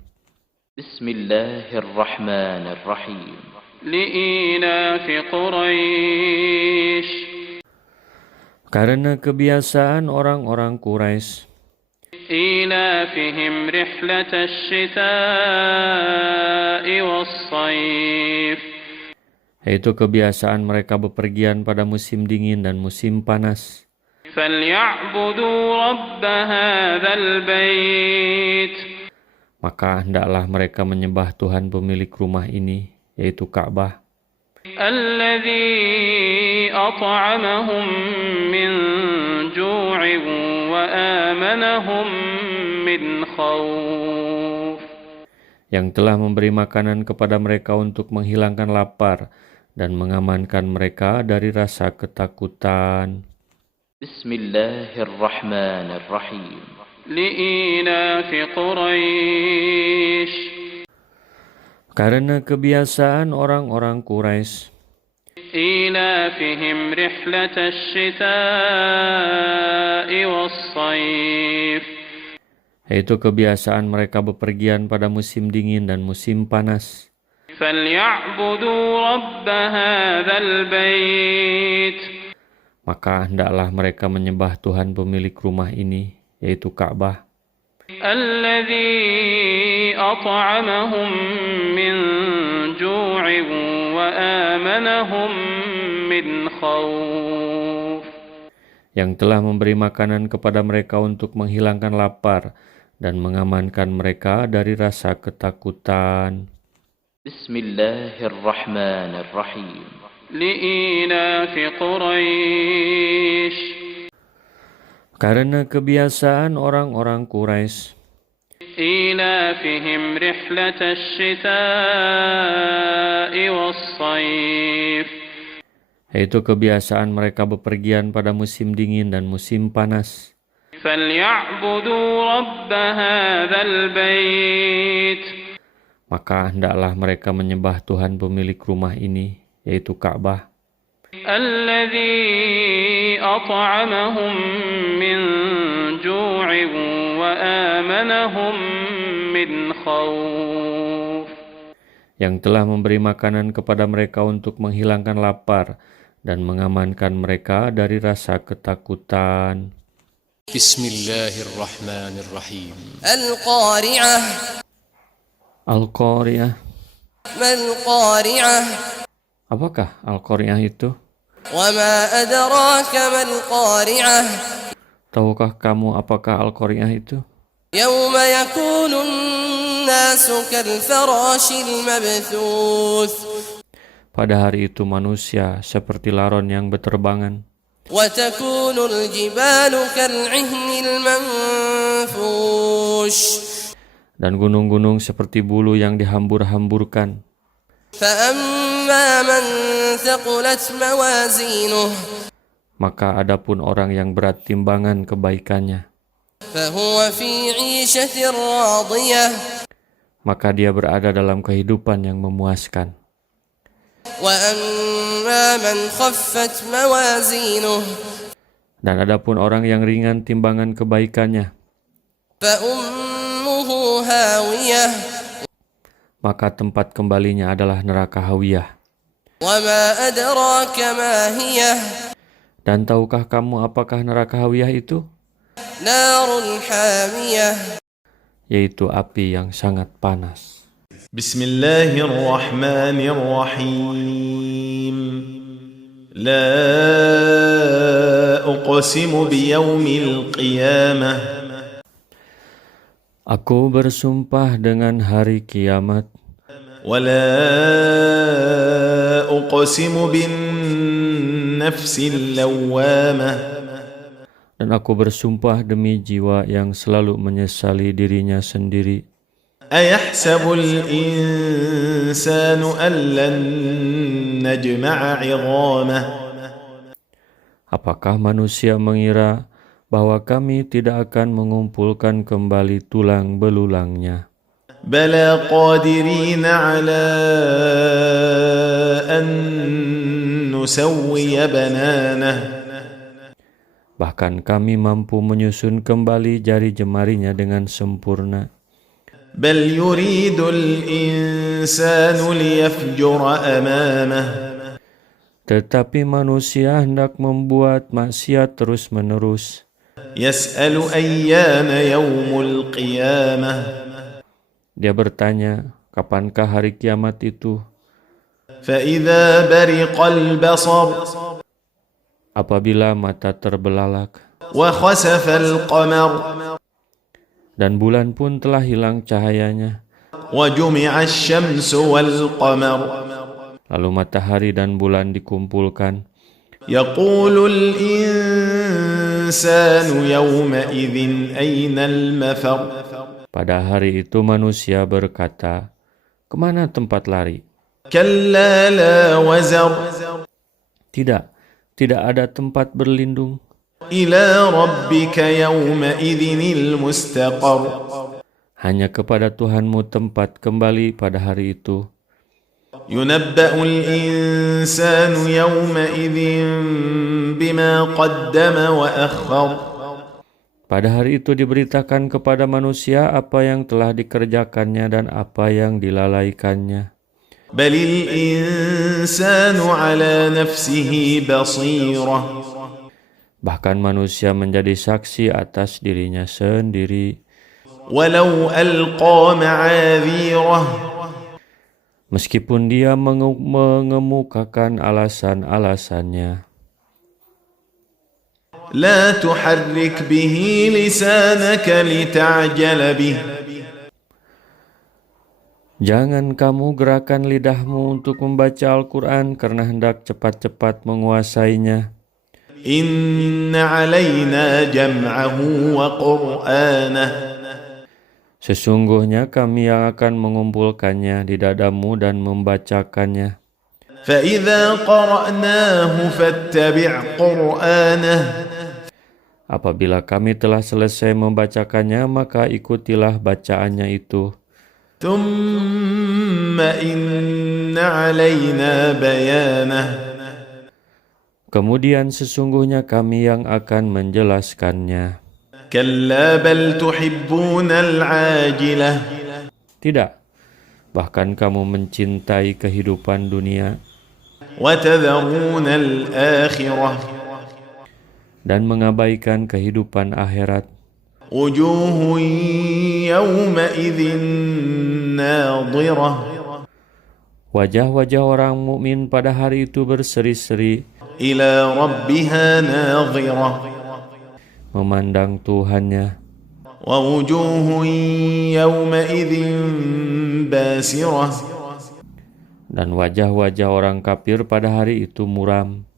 Bismillahirrahmanirrahim. Li'ilafi Quraisy. Karena kebiasaan orang-orang Quraisy, إيلافهم رحلة الشتاء والصيف. yaitu kebiasaan mereka bepergian pada musim dingin dan musim panas. فليعبدوا رب هذا البيت. Maka hendaklah mereka menyembah Tuhan pemilik rumah ini, yaitu Ka'bah, الذي أطعمهم من جوع وآمنهم من خوف. yang telah memberi makanan kepada mereka untuk menghilangkan lapar dan mengamankan mereka dari rasa ketakutan. Bismillahirrahmanirrahim. Li'ilafi Quraisy. Karena kebiasaan orang-orang Quraisy, إيلافهم رحلة الشتاء والصيف. yaitu kebiasaan mereka bepergian pada musim dingin dan musim panas. فليعبدوا رب هذا البيت. Maka hendaklah mereka menyembah Tuhan pemilik rumah ini, yaitu Ka'bah, الذي أطعمهم من جوع وآمنهم من خوف. yang telah memberi makanan kepada mereka untuk menghilangkan lapar dan mengamankan mereka dari rasa ketakutan. Bismillahirrahmanirrahim. Li'ilafi Quraisy. Karena kebiasaan orang-orang Quraisy, إيلافهم رحلة الشتاء والصيف. yaitu kebiasaan mereka bepergian pada musim dingin dan musim panas. فليعبدوا رب هذا البيت. Maka hendaklah mereka menyembah Tuhan pemilik rumah ini, yaitu Ka'bah, الذي أطعمهم من جوع وآمنهم من خوف. yang telah memberi makanan kepada mereka untuk menghilangkan lapar dan mengamankan mereka dari rasa ketakutan. Bismillahirrahmanirrahim. Al-Qari'ah. Al-Qari'ah. Mal-Qari'ah. Apakah Al-Qari'ah itu? Wa ma adraka mal-Qari'ah. Tahukah kamu apakah Al-Qari'ah itu? Yawma yakunun nasu kal-farashil mabthuth. Pada hari itu manusia seperti laron yang berterbangan. وتكون الجبال كالعهن المنفوش Dan gunung-gunung seperti bulu yang dihambur-hamburkan. فأما من ثقلت موازينه Maka adapun orang yang berat timbangan kebaikannya, فهو في عيشة راضية maka dia berada dalam kehidupan yang memuaskan. وأما من خفت موازينه Dan adapun orang yang ringan timbangan kebaikannya, فأمه هاوية maka tempat kembalinya adalah neraka hawiyah. وما أدراك ما هي Dan tahukah kamu apakah neraka hawiyah itu? نار حامية Yaitu api yang sangat panas. Bismillahirrahmanirrahim. La uqsimu biyaumil qiyamah. Aku bersumpah dengan hari kiamat. Wa la uqsimu bin nafsil lawwamah. Dan aku bersumpah demi jiwa yang selalu menyesali dirinya sendiri. Ayahsabul insanu an lan najma'a 'idhamah. Apakah manusia mengira bahwa kami tidak akan mengumpulkan kembali tulang belulangnya? Bala qadirina 'ala an nusawwiya bananah. Bahkan kami mampu menyusun kembali jari jemarinya dengan sempurna. Bal yuridul insanu liyafjura amamah. Tetapi manusia hendak membuat maksiat terus-menerus. Yas'alu ayyana yaumul qiyamah. Dia bertanya, kapankah hari kiamat itu? Fa idza bariqal basar. Apabila mata terbelalak. Wa khasafal qamar. Dan bulan pun telah hilang cahayanya. Wa jumi'asy syamsu wal qamar. Lalu matahari dan bulan dikumpulkan. Yaqulul insanu yawma idzin aynal mafar. Pada hari itu manusia berkata, kemana tempat lari? Kalla la wazar. Tidak ada tempat berlindung. Ila rabbika yawma idzinil mustaqar. Hanya kepada Tuhanmu tempat kembali pada hari itu. Yunabba'ul insanu yawma idzin bima qaddama wa akhkhar. Pada hari itu diberitakan kepada manusia apa yang telah dikerjakannya dan apa yang dilalaikannya. Balil insanu ala nafsihi basirah. Bahkan manusia menjadi saksi atas dirinya sendiri. Walau alqa ma'adhirah. Meskipun dia mengemukakan alasan-alasannya. La tuharrik bihi lisanaka lita'jala bih. Jangan kamu gerakan lidahmu untuk membaca Al-Quran karena hendak cepat-cepat menguasainya. Inna alaina jam'ahu wa qur'anah. Sesungguhnya kami yang akan mengumpulkannya di dadamu dan membacakannya. Fa idza qara'nahu fattabi' qur'anah. Apabila kami telah selesai membacakannya, maka ikutilah bacaannya itu. Thumma inna alaina bayanah. Kemudian sesungguhnya kami yang akan menjelaskannya. Kalla bal tuhibbunal ajilah. Tidak, bahkan kamu mencintai kehidupan dunia. Wa tadharunal akhirah. Dan mengabaikan kehidupan akhirat. Wujuhun yawma idzin nadhirah. Wajah-wajah orang mukmin pada hari itu berseri-seri. Ila rabbiha nadhirah. Memandang Tuhannya. Wa wujuhun yawma idzin basirah. Dan wajah-wajah orang kafir pada hari itu muram.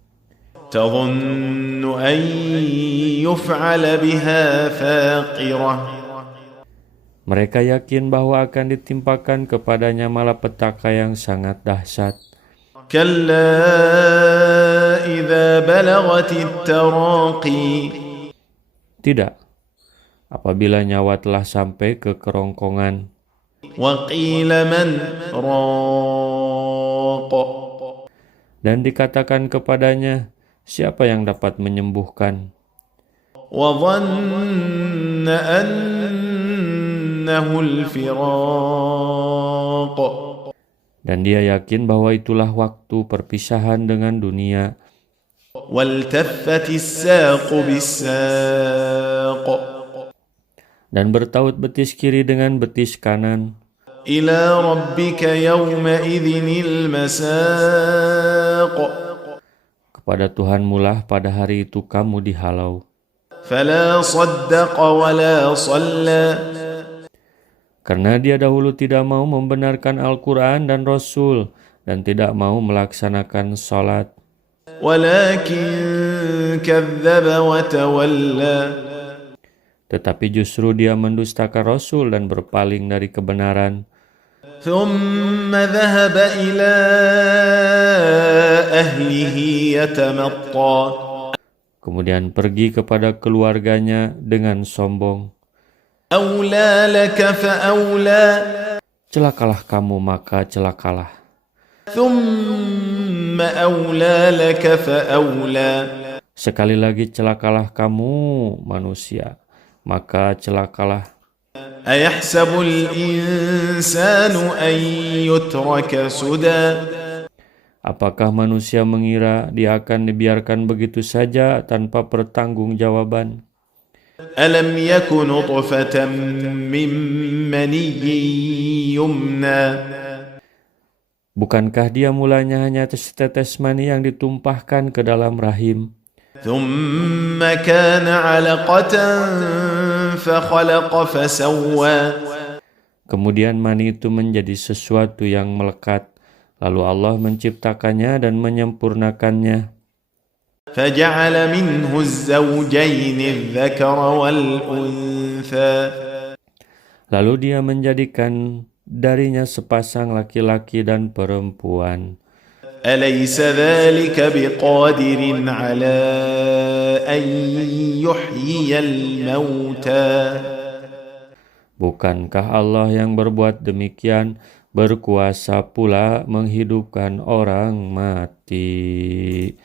تظن أن يفعل بها فاقرة. Mereka yakin bahwa akan ditimpakan kepadanya malapetaka yang sangat dahsyat. كلا إذا بلغت التراقي. Tidak, apabila nyawa telah sampai ke kerongkongan. وقيل من راق. Dan dikatakan kepadanya, siapa yang dapat menyembuhkan? وظن أنه الفراق. Dan dia yakin bahwa itulah waktu perpisahan dengan dunia. والتفت الساق بالساق. Dan bertaut betis kiri dengan betis kanan. إلى ربك يومئذ المساق. Kepada Tuhanmu lah pada hari itu kamu dihalau. فلا صدق ولا صلى. Karena dia dahulu tidak mau membenarkan Al-Quran dan Rasul dan tidak mau melaksanakan sholat. ولكن كذب وتولى. Tetapi justru dia mendustakan Rasul dan berpaling dari kebenaran. ثم ذهب إلى أهله يتمطى. Kemudian pergi kepada keluarganya dengan sombong. أولى لك فأولى. Celakalah kamu maka celakalah. ثم أولى لك فأولى. Sekali lagi celakalah kamu manusia, maka celakalah. أيحسب الإنسان أن يترك سدى. Apakah manusia mengira dia akan dibiarkan begitu saja tanpa pertanggungjawaban? ألم يك نطفة من مني يمنى. Bukankah dia mulanya hanya setetes mani yang ditumpahkan ke dalam rahim? ثم كان علقة فخلق فسوى. Kemudian mani itu menjadi sesuatu yang melekat. Lalu Allah menciptakannya dan menyempurnakannya. فجعل منه الزوجين الذكر والأنثى. Lalu dia menjadikan darinya sepasang laki-laki dan perempuan. أليس ذلك بقادر على أن يحيي الموتى. Bukankah Allah yang berbuat demikian berkuasa pula menghidupkan orang mati?